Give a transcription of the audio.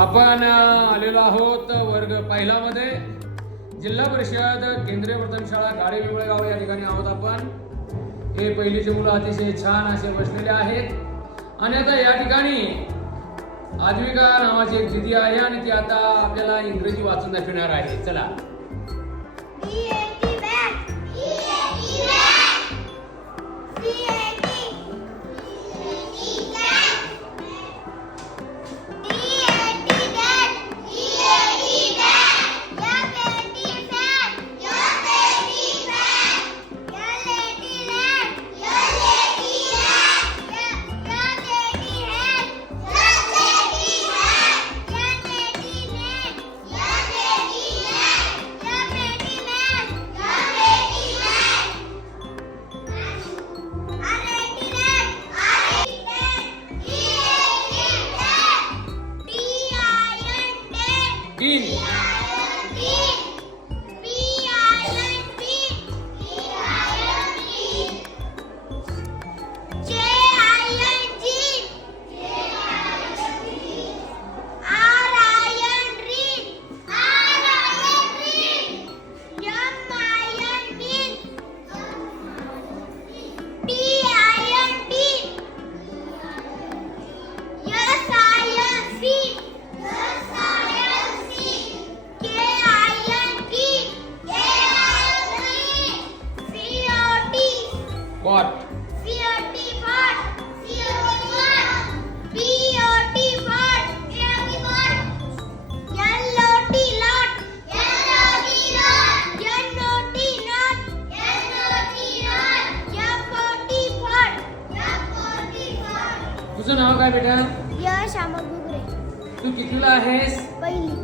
आपण आलेलो आहोत वर्ग पहिला मध्ये जिल्हा परिषद केंद्रीय प्रथम शाळा गाडे विमळगाव या ठिकाणी आहोत आपण. हे पहिलीचे मुलं अतिशय छान असे बसलेले आहेत आणि आता या ठिकाणी आद्विका नावाची एक दिदी आहे आणि ती आता आपल्याला इंग्रजी वाचून दाखवणार आहे. चला. What? COT for BOT for lot. LOT lot. तुझं नाव काय बेटा? यश आमक घुगरे. तू कितवीला आहेस? पहिली.